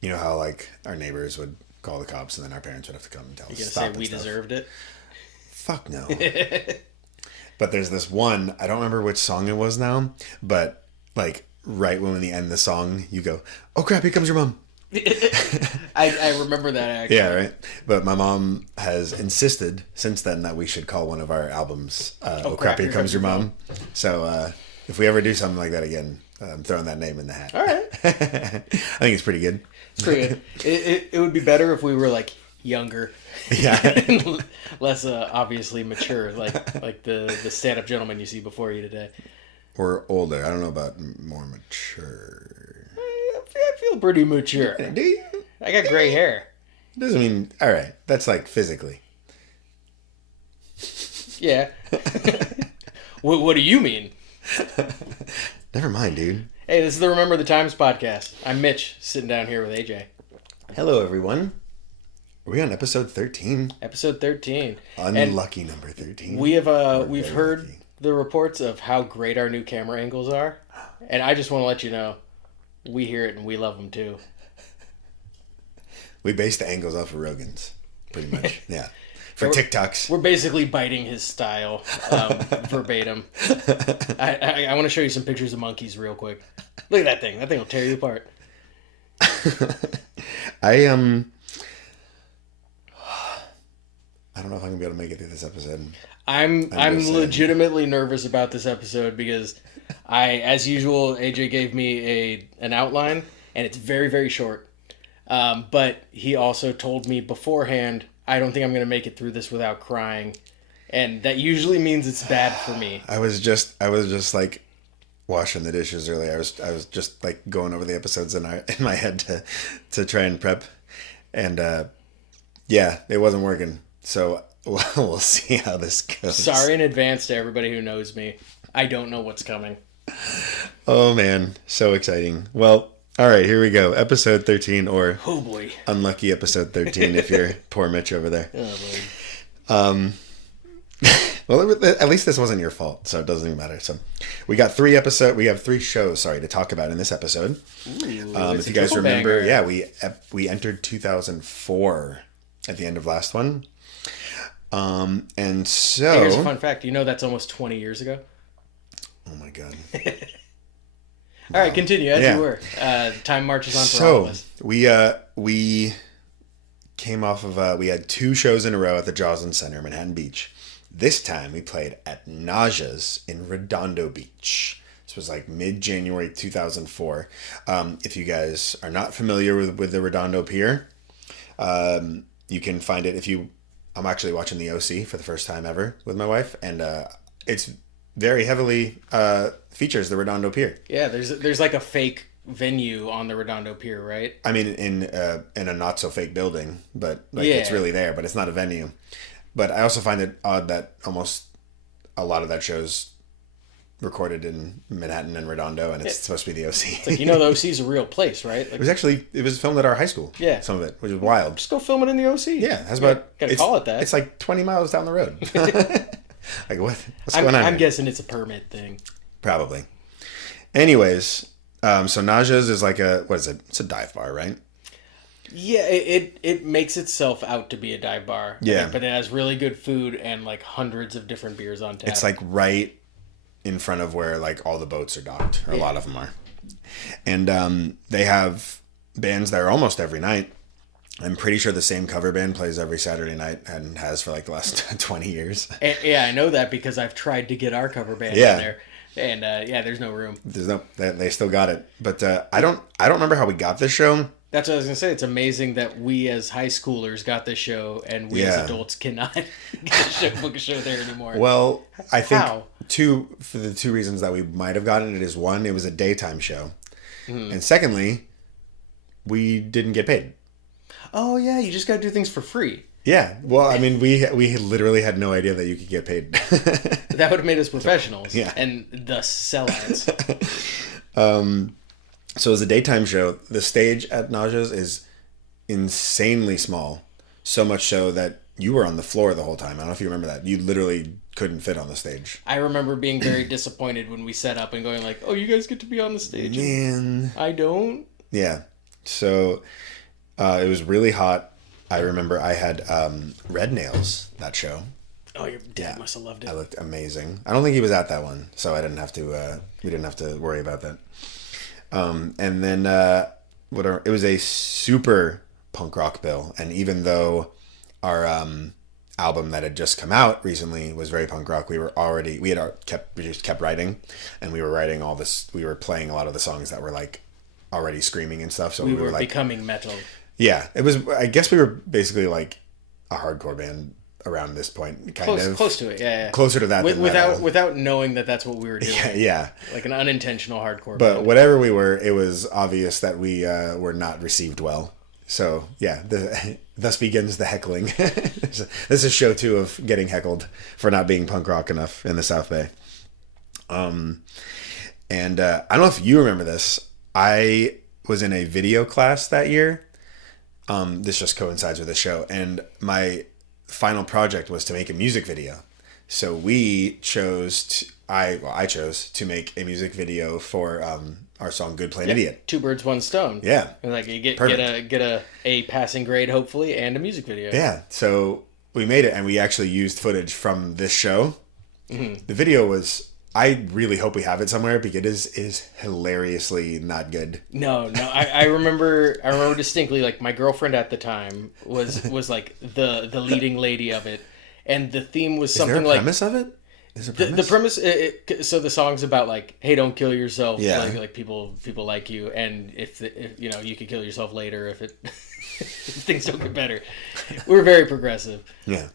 You know how like our neighbors would call the cops and then our parents would have to come and tell us You gonna stop say and we stuff. deserved it? Fuck no. But there's this one, I don't remember which song it was now, but like right when we end the song, you go, "Oh crap, here comes your mom." I remember that actually. Yeah, right. But my mom has insisted since then that we should call one of our albums "Oh crap, here comes your mom." So if we ever do something like that again, I'm throwing that name in the hat. All right. I think it's pretty good. It's pretty good. It would be better if we were like younger. Yeah. And less obviously mature, like the stand-up gentleman you see before you today. Or older. I don't know about more mature. I feel pretty mature. Do you? I got gray hair. Doesn't mean, all right. That's like physically. Yeah. What do you mean? Never mind, dude. Hey, this is the Remember the Times podcast. I'm Mitch, sitting down here with AJ. Hello, everyone. Are we on episode 13? Episode 13. Unlucky number 13. We have we've very heard lucky. the reports of how great our new camera angles are, and I just want to let you know, we hear it and we love them too. We base the angles off of Rogan's, pretty much. Yeah. For TikToks. We're basically biting his style verbatim. I want to show you some pictures of monkeys real quick. Look at that thing. That thing will tear you apart. I don't know if I'm gonna be able to make it through this episode. I'm just legitimately nervous about this episode because as usual, AJ gave me an outline and it's very, very short. But he also told me beforehand, I don't think I'm gonna make it through this without crying, and that usually means it's bad for me. I was just like washing the dishes earlier. I was just like going over the episodes in my head to try and prep, and yeah, it wasn't working. So we'll see how this goes. Sorry in advance to everybody who knows me. I don't know what's coming. Oh man, so exciting. Well, all right, here we go. Episode 13, or Oh boy. unlucky episode 13 if you're poor Mitch over there. Oh boy. Well, at least this wasn't your fault, so it doesn't even matter. So we got we have three shows, to talk about in this episode. Ooh, If you guys remember, yeah, we entered 2004 at the end of last one. And so... Hey, here's a fun fact. You know that's almost 20 years ago? Oh my god. All right, continue as you were. Time marches on for all of us. We came off of... we had two shows in a row at the Joslin Center in Manhattan Beach. This time we played at Naja's in Redondo Beach. This was like mid-January 2004. If you guys are not familiar with the Redondo Pier, you can find it if you... I'm actually watching the OC for the first time ever with my wife, and it's very heavily features the Redondo Pier. Yeah, there's like a fake venue on the Redondo Pier, right? I mean, in a not so fake building, but it's really there, but it's not a venue. But I also find it odd that almost a lot of that show's recorded in Manhattan and Redondo, and it's supposed to be the OC. It's like, the OC's a real place, right? Like, it was filmed at our high school. Yeah. Some of it, which is wild. just go film it in the OC. Yeah, that's about... Gotta call it that. It's like 20 miles down the road. Like, what's going on I'm here? guessing it's a permit thing. Probably. Anyways, so Naja's is like what is it? It's a dive bar, right? Yeah, it makes itself out to be a dive bar. Yeah. But it has really good food and like hundreds of different beers on tap. It's like right in front of where like all the boats are docked, or a lot of them are. And they have bands there almost every night. I'm pretty sure the same cover band plays every Saturday night and has for like the last 20 years. Yeah, I know that because I've tried to get our cover band in there. And there's no room. They still got it. But I don't remember how we got this show. That's what I was going to say. It's amazing that we as high schoolers got this show and we as adults cannot book a show there anymore. Well, I think How? for the two reasons that we might have gotten it is, one, it was a daytime show. And secondly, we didn't get paid. Oh, yeah, you just got to do things for free. Yeah. Well, I mean, we literally had no idea that you could get paid. That would have made us professionals. Yeah. And thus sellouts. So it was a daytime show. The stage at Naja's is insanely small. So much so that you were on the floor the whole time. I don't know if you remember that. You literally couldn't fit on the stage. I remember being very disappointed when we set up and going like, oh, you guys get to be on the stage. Man. I don't. Yeah. So it was really hot. I remember I had red nails that show. Oh, your dad must have loved it. I looked amazing. I don't think he was at that one, so I didn't have to. We didn't have to worry about that. And then it was a super punk rock bill, and even though our album that had just come out recently was very punk rock, we just kept writing, and we were writing all this. We were playing a lot of the songs that were like already screaming and stuff. So we were like becoming metal. Yeah, it was. I guess we were basically like a hardcore band around this point, Close to it, yeah. Closer to that than without knowing that that's what we were doing. Yeah. Like an unintentional hardcore But band. whatever we were, it was obvious that we were not received well. So, yeah, thus begins the heckling. This is show 2 of getting heckled for not being punk rock enough in the South Bay. And I don't know if you remember this. I was in a video class that year. This just coincides with the show. And my final project was to make a music video. So we chose I chose to make a music video for our song "Good Plain Idiot." 2 birds, 1 stone. Yeah, and like you get a passing grade hopefully, and a music video. Yeah, so we made it, and we actually used footage from this show. Mm-hmm. The video was. I really hope we have it somewhere because it is hilariously not good. No. I remember distinctly, like, my girlfriend at the time was like the leading lady of it, and the theme was something like. Is there a premise of it? Is there the premise? So the song's about like, hey, don't kill yourself. Yeah. Like people like you, and if you could kill yourself later if if things don't get better. We're very progressive. Yeah.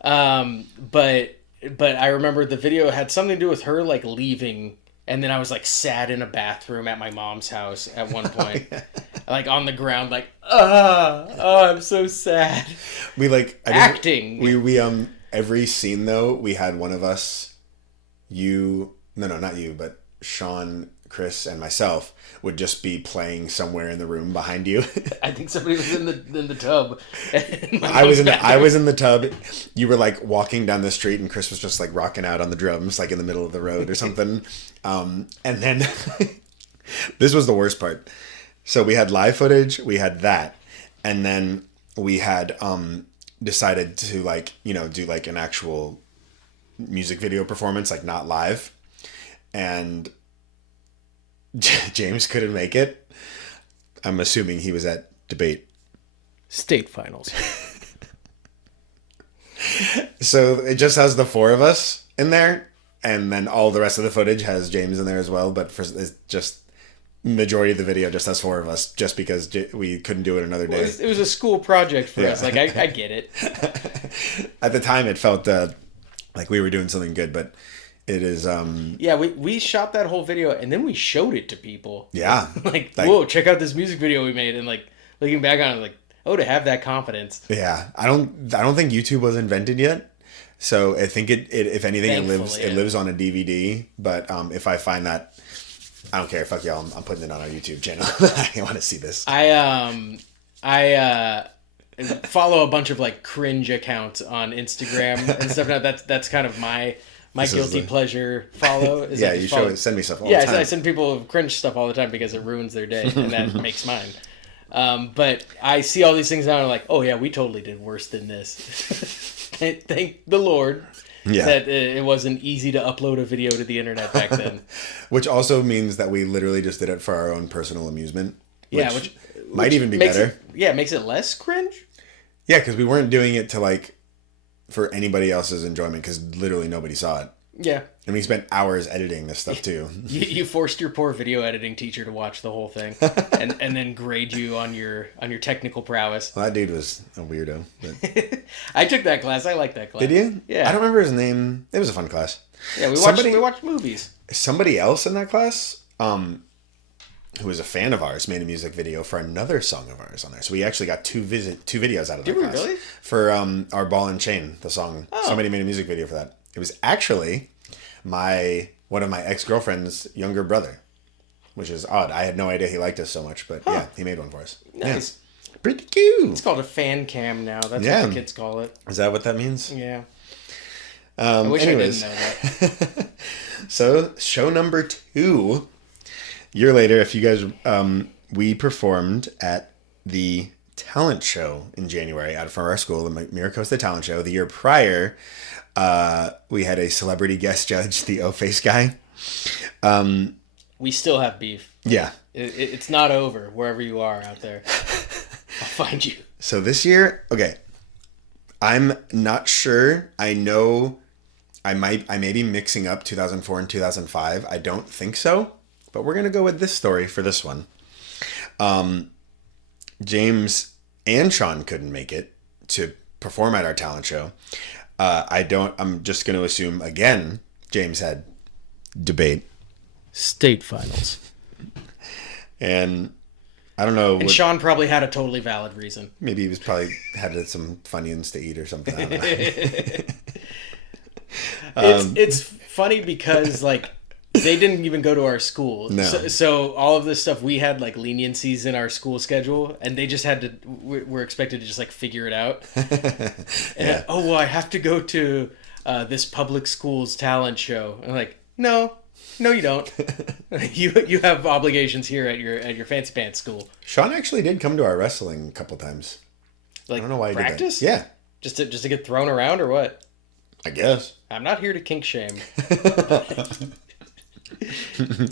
But I remember the video had something to do with her like leaving, and then I was like sat in a bathroom at my mom's house at one point, like on the ground, like I'm so sad. We like acting. We every scene though we had one of us, not you, but Sean, Chris, and myself would just be playing somewhere in the room behind you. I think somebody was in the tub. I was in the tub. You were like walking down the street, and Chris was just like rocking out on the drums, like in the middle of the road or something. And then this was the worst part. So we had live footage, we had that, and then we had decided to like do like an actual music video performance, like not live, and James couldn't make it. I'm assuming he was at debate state finals. So it just has the 4 of us in there, and then all the rest of the footage has James in there as well. But it's just majority of the video just has 4 of us, just because we couldn't do it another day. It was a school project for us. Like I get it. At the time, it felt like we were doing something good, but. It is yeah, we shot that whole video and then we showed it to people. Yeah. like whoa, check out this music video we made, and like looking back on it, like, oh, to have that confidence. Yeah. I don't think YouTube was invented yet. So I think it if anything it lives on a DVD, but if I find that, I don't care, fuck y'all, I'm putting it on our YouTube channel. I want to see this. I follow a bunch of like cringe accounts on Instagram and stuff. Now that's kind of my guilty pleasure follow. Is yeah, you send me stuff all the time. Yeah, I send people cringe stuff all the time because it ruins their day, and that makes mine. But I see all these things now and I'm like, oh yeah, we totally did worse than this. Thank the Lord that it wasn't easy to upload a video to the internet back then. Which also means that we literally just did it for our own personal amusement. Which might even be better. It makes it less cringe. Yeah, because we weren't doing it to like for anybody else's enjoyment, because literally nobody saw it. Yeah. And we spent hours editing this stuff too. You forced your poor video editing teacher to watch the whole thing and then grade you on your technical prowess. Well, that dude was a weirdo. But... I took that class. I liked that class. Did you? Yeah. I don't remember his name. It was a fun class. Yeah, we watched movies. Somebody else in that class, who was a fan of ours, made a music video for another song of ours on there. So we actually got two videos out of that Did we class. really? For our Ball and Chain, the song. Oh. Somebody made a music video for that. It was actually one of my ex-girlfriend's younger brother, which is odd. I had no idea he liked us so much, but yeah, he made one for us. Nice. Yeah. Pretty cute. It's called a fan cam now. That's what the kids call it. Is that what that means? Yeah. I wish anyways. I didn't know that. So, show number 2. A year later, if you guys, we performed at the talent show in January out from our school, the Miracosta Talent Show. The year prior, we had a celebrity guest judge, the O-Face guy. We still have beef. Yeah. It's not over wherever you are out there. I'll find you. So this year, okay, I'm not sure. I know I may be mixing up 2004 and 2005. I don't think so, but we're going to go with this story for this one. James and Sean couldn't make it to perform at our talent show. I'm just going to assume again, James had debate. State finals. And I don't know. And Sean probably had a totally valid reason. Maybe he was probably had some Funyuns to eat or something. I don't know. It's funny because like they didn't even go to our school. No. So all of this stuff, we had like leniencies in our school schedule, and they just had to. We're expected to just like figure it out. And, oh well, I have to go to this public school's talent show. And I'm like, no, you don't. you have obligations here at your fancy pants school. Sean actually did come to our wrestling a couple times. Like, I don't know why he practice? did that. Yeah, just to get thrown around or what? I guess. I'm not here to kink shame.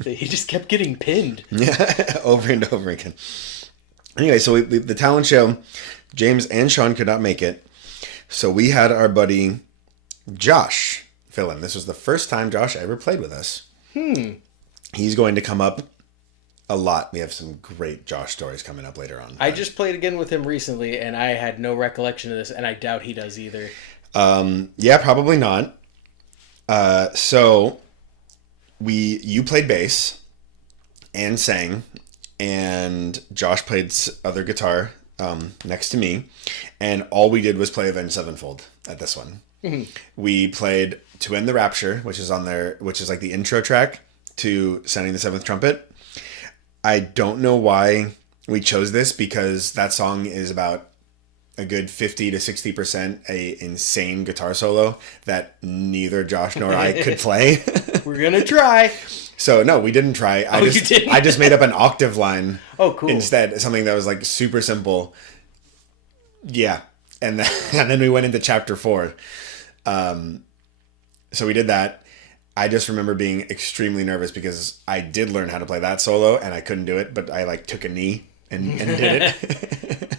He just kept getting pinned. Yeah, over and over again. Anyway, so the talent show, James and Sean could not make it. So we had our buddy Josh fill in. This was the first time Josh ever played with us. He's going to come up a lot. We have some great Josh stories coming up later on. I just played again with him recently, and I had no recollection of this, and I doubt he does either. Yeah, probably not. So you played bass and sang, and Josh played other guitar next to me, and all we did was play Avenged Sevenfold at this one. Mm-hmm. We played To End the Rapture, which is on there, which is like the intro track to Sounding the Seventh Trumpet. I don't know why we chose this, because that song is about a good 50 to 60% a insane guitar solo that neither Josh nor I could play. We're gonna try. So no, we didn't try. You didn't? I just made up an octave line. Oh, cool. Instead, something that was like super simple. Yeah, and then we went into chapter 4. So we did that. I just remember being extremely nervous because I did learn how to play that solo and I couldn't do it, but I like took a knee and did it.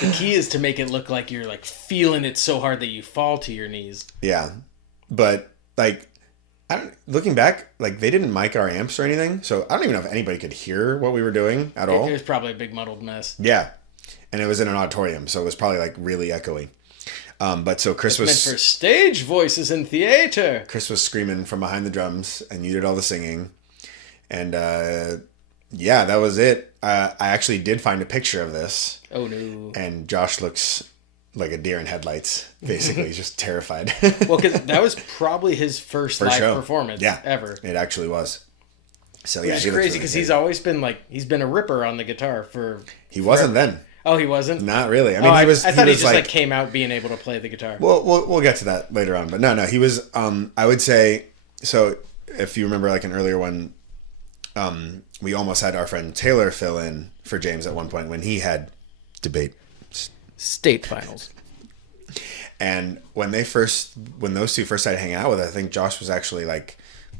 The key is to make it look like you're like feeling it so hard that you fall to your knees. Yeah, but like, looking back, like they didn't mic our amps or anything, so I don't even know if anybody could hear what we were doing at all. It was probably a big muddled mess. Yeah, and it was in an auditorium, so it was probably like really echoey. But so Chris was meant for stage voices in theater. Chris was screaming from behind the drums, and you did all the singing, and yeah, that was it. I actually did find a picture of this. Oh no! And Josh looks like a deer in headlights. Basically, he's just terrified. Well, because that was probably his first live performance ever. It actually was. So yeah, it's crazy because he's always been he's been a ripper on the guitar for. He wasn't then. Oh, he wasn't? Not really. I mean, he was. I thought he just like came out being able to play the guitar. Well, we'll get to that later on, but no, he was. I would say so. If you remember, like an earlier one, we almost had our friend Taylor fill in for James at one point when he had debate state finals. And when those two first started hanging out with us, I think Josh was actually like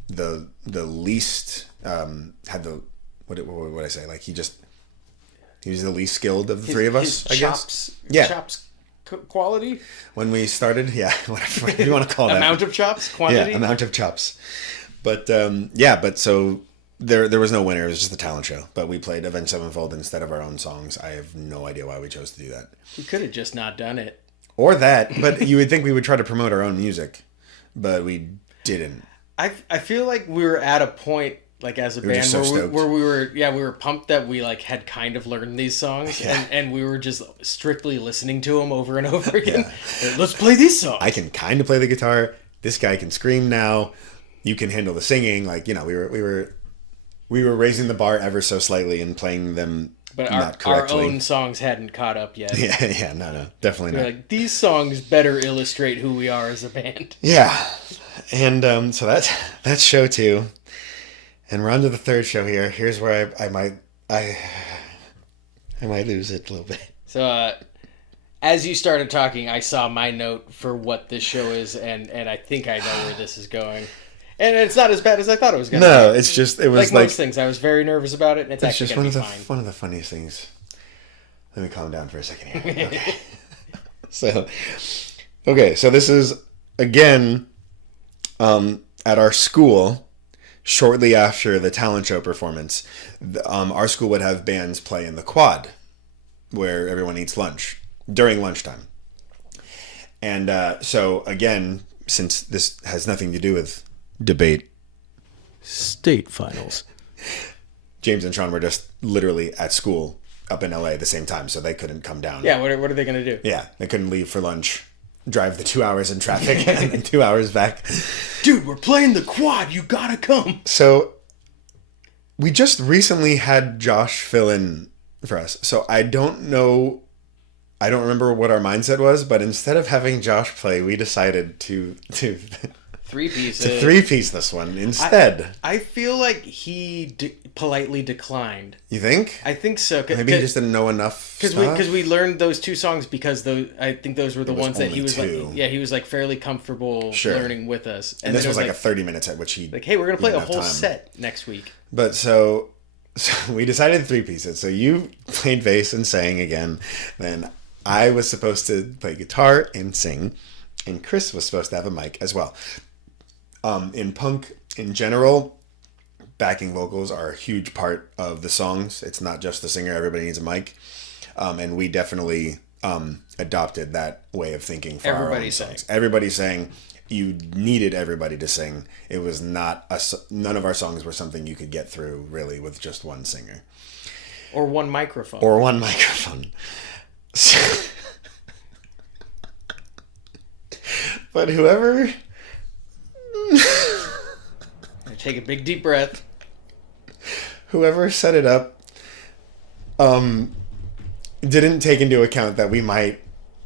the least had the what would I say, like he was the least skilled of the three of us, I guess. Yeah. Chops quality? When we started, yeah, whatever you want to call that. Amount of chops? Quantity? Yeah, amount of chops. But but so there was no winner. It was just the talent show. But we played Avenged Sevenfold instead of our own songs. I have no idea why we chose to do that. We could have just not done it. Or that, but you would think we would try to promote our own music, but we didn't. I feel like we were at a point, like as a band, where we were pumped that we like had kind of learned these songs, and we were just strictly listening to them over and over again. Yeah. Let's play these songs. I can kind of play the guitar. This guy can scream now. You can handle the singing. Like, you know, we were raising the bar ever so slightly and playing them. But not correctly. Our own songs hadn't caught up yet. Yeah, no, definitely not. Like, these songs better illustrate who we are as a band. Yeah, and so that's show 2, and we're on to the third show here. Here's where I I might lose it a little bit. So, as you started talking, I saw my note for what this show is, and I think I know where this is going. And it's not as bad as I thought it was going to be. No, it's just, it was like most things. I was very nervous about it, and it's actually just going to be fine. one of the funniest things. Let me calm down for a second here. Okay. So this is, again, at our school, shortly after the talent show performance, our school would have bands play in the quad, where everyone eats lunch, during lunchtime. And so, again, since this has nothing to do with debate state finals, James and Sean were just literally at school up in LA at the same time, so they couldn't come down. Yeah, what are they going to do? Yeah, they couldn't leave for lunch, drive the 2 hours in traffic, and then 2 hours back. Dude, we're playing the quad. You gotta come. So we just recently had Josh fill in for us. So I don't remember what our mindset was, but instead of having Josh play, we decided to three-piece this one instead. I feel like he politely declined. You think? I think so. Maybe he just didn't know enough stuff? Because we learned those two songs because I think those were the ones that he was two. like, he was like fairly comfortable learning with us. And this was like a 30-minute set, which he like, hey, we're gonna play a whole set next week. But so we decided 3 pieces. So you played bass and sang again. Then I was supposed to play guitar and sing, and Chris was supposed to have a mic as well. In punk in general, backing vocals are a huge part of the songs. It's not just the singer. Everybody needs a mic. And we definitely adopted that way of thinking for our own songs. Everybody sang. You needed everybody to sing. It was not none of our songs were something you could get through really with just one singer. Or one microphone. But whoever... Take a big deep breath. Whoever set it up didn't take into account that we might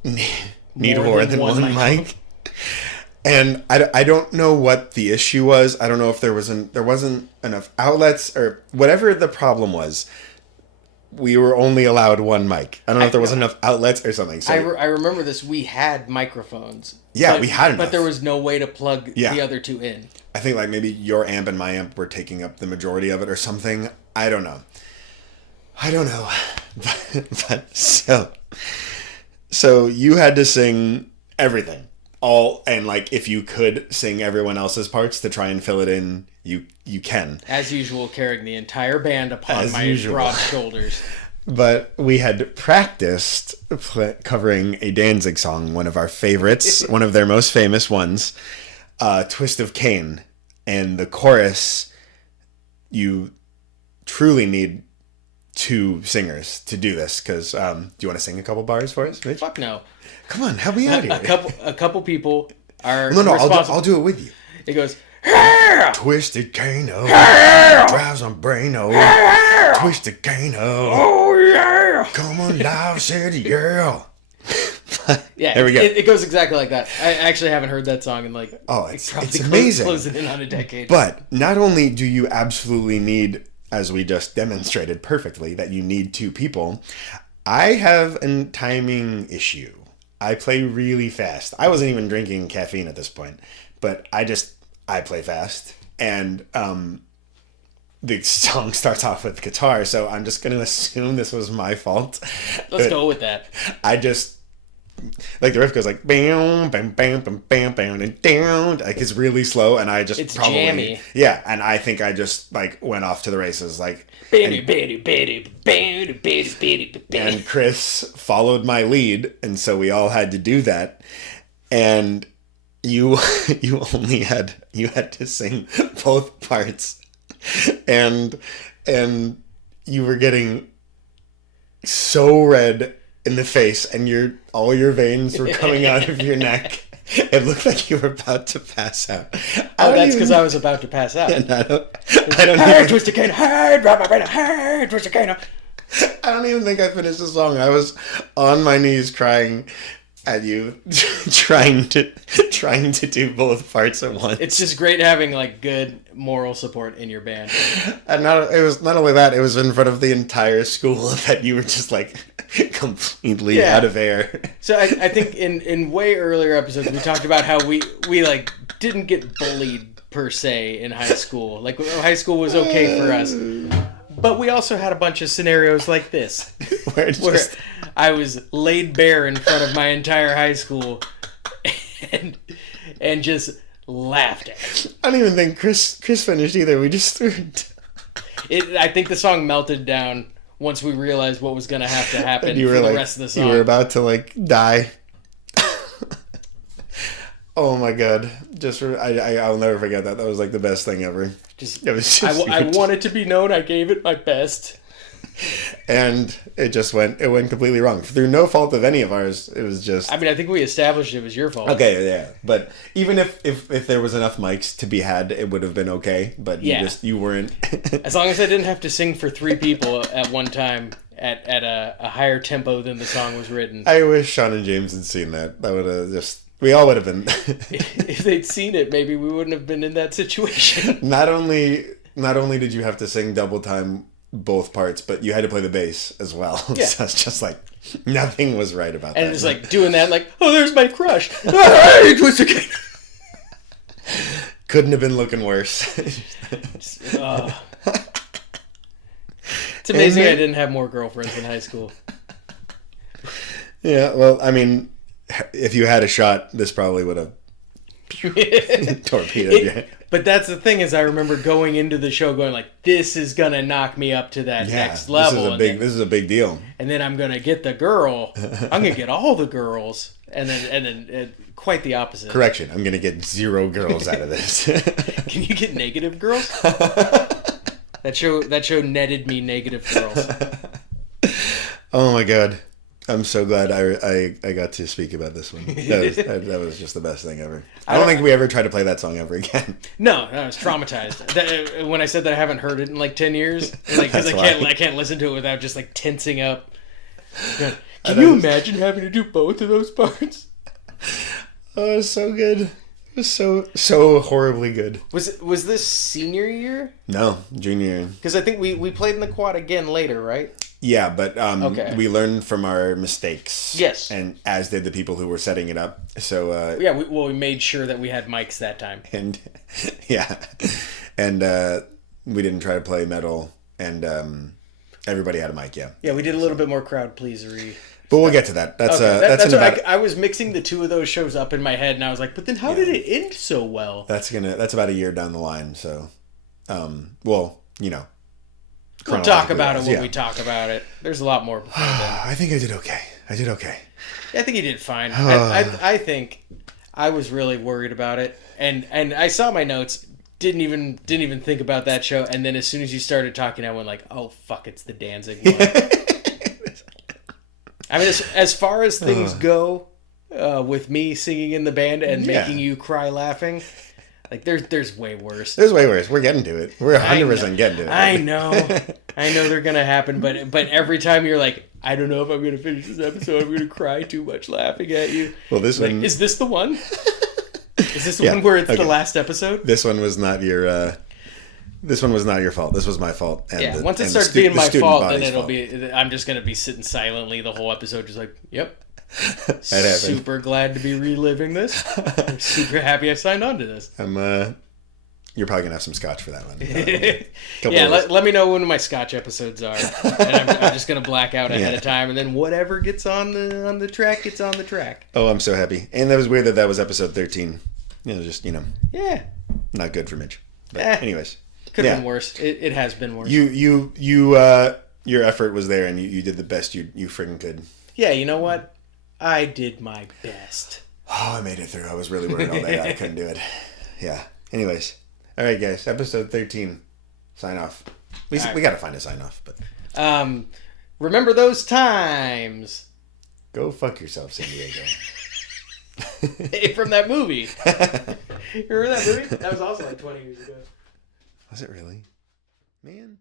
need more than one mic. And I don't know what the issue was. I don't know if there wasn't enough outlets or whatever the problem was. We were only allowed one mic. I don't know if there was enough outlets or something. So I remember this. We had microphones. Yeah, we had enough. But there was no way to plug the other two in. I think like maybe your amp and my amp were taking up the majority of it or something. I don't know. But so you had to sing everything. And like if you could sing everyone else's parts to try and fill it in, you can. As usual, carrying the entire band upon my broad shoulders. But we had practiced covering a Danzig song, one of our favorites, one of their most famous ones, Twist of Cain. And the chorus, you truly need 2 singers to do this. Because do you want to sing a couple bars for us, Mitch? Fuck no. Come on, help me out here. A couple people are No, I'll do it with you. It goes, yeah! Twisted Kano, yeah! Drives on Braino, yeah! Twisted Kano, oh yeah! Come on down, city girl. Yeah, there we go. It goes exactly like that. I actually haven't heard that song in like it's amazing. Closing in on a decade. But not only do you absolutely need, as we just demonstrated perfectly, that you need 2 people, I have a timing issue. I play really fast. I wasn't even drinking caffeine at this point, but I play fast. And the song starts off with guitar, so I'm just going to assume this was my fault. Let's go with that. I just, like the riff goes like, bam, bam, bam, bam, bam, bam, and down. Like it's really slow, and I just it's jammy. Yeah, and I think I just like went off to the races, like. And Chris followed my lead, and so we all had to do that. And you had to sing both parts, and you were getting so red in the face, and all your veins were coming out of your neck. It looked like you were about to pass out. That's because I was about to pass out. Yeah, I don't hey, Twisted Kano, hey, drop my brain, hey, Twisted Kano. I don't even think I finished the song. I was on my knees crying at you, trying to trying to do both parts at once. It's just great having like good moral support in your band. And it was not only that, it was in front of the entire school that you were just like completely out of air. So I think in way earlier episodes we talked about how we like didn't get bullied per se in high school. Like high school was okay for us. But we also had a bunch of scenarios like this where I was laid bare in front of my entire high school and just laughed at. I don't even think Chris finished either. We just threw it. I think the song melted down once we realized what was going to have to happen for the rest of the song. You were about to like die. Oh my god! I'll never forget that. That was like the best thing ever. I want it to be known I gave it my best, and it went completely wrong through no fault of any of ours. It was just. I mean, I think we established it was your fault. Okay, yeah, but even if there was enough mics to be had, it would have been okay. But you weren't. As long as I didn't have to sing for 3 people at one time at a higher tempo than the song was written. I wish Sean and James had seen that. That would have just. We all would have been. If they'd seen it, maybe we wouldn't have been in that situation. Not only did you have to sing double time both parts, but you had to play the bass as well. Yeah. So it's just like nothing was right about that. And it's like doing that, like, oh, there's my crush. It was okay. Couldn't have been looking worse. It's amazing I didn't have more girlfriends in high school. Yeah, well, I mean, if you had a shot, this probably would have torpedoed you. But that's the thing is I remember going into the show going like, this is going to knock me up to that next level. This is a big deal. And then I'm going to get the girl. I'm going to get all the girls. And then quite the opposite. Correction. I'm going to get 0 girls out of this. Can you get negative girls? That show netted me negative girls. Oh my God. I'm so glad I got to speak about this one. That was just the best thing ever. I don't think we ever try to play that song ever again. No, I was traumatized. When I said that I haven't heard it in like 10 years, like because I can't listen to it without just like tensing up. God, can you imagine having to do both of those parts? Oh, it was so good. It was so horribly good. Was this senior year? No, junior year. Because I think we played in the quad again later, right? Yeah, but we learned from our mistakes. Yes. And as did the people who were setting it up. So we made sure that we had mics that time. And we didn't try to play metal, and everybody had a mic. Yeah. Yeah, we did a little bit more crowd pleasery. But we'll get to that. I was mixing the 2 of those shows up in my head, and I was like, but then how did it end so well? That's about a year down the line. So, well, you know. We'll talk about it when we talk about it. There's a lot more before then. I think I did okay. Yeah, I think you did fine. I think I was really worried about it, and I saw my notes. Didn't even think about that show, and then as soon as you started talking, I went like, "Oh fuck, it's the Danzig one." I mean, as far as things go, with me singing in the band and making you cry laughing. Like, there's way worse. There's way worse. We're getting to it. We're 100% getting to it. I know they're going to happen, but every time you're like, I don't know if I'm going to finish this episode. I'm going to cry too much laughing at you. Well, this one... Is this the one? Is this the one where it's the last episode? This one was not your... This one was not your fault. This was my fault. And once it starts being my fault, then it'll be... I'm just going to be sitting silently the whole episode, just like, yep. Super glad to be reliving this. I'm super happy I signed on to this. You're probably gonna have some scotch for that one. Let me know when my scotch episodes are, and I'm just gonna black out ahead of time, and then whatever gets on the track gets on the track. Oh, I'm so happy, and that was weird that was episode 13. Not good for Mitch. But anyways, could have been worse. It has been worse. Your effort was there, and you did the best you friggin' could. Yeah, you know what? I did my best. Oh, I made it through. I was really worried all day. I couldn't do it. Yeah. Anyways. All right, guys. Episode 13. Sign off. We got to find a sign off. But remember those times. Go fuck yourself, San Diego. Hey, from that movie. You remember that movie? That was also like 20 years ago. Was it really? Man.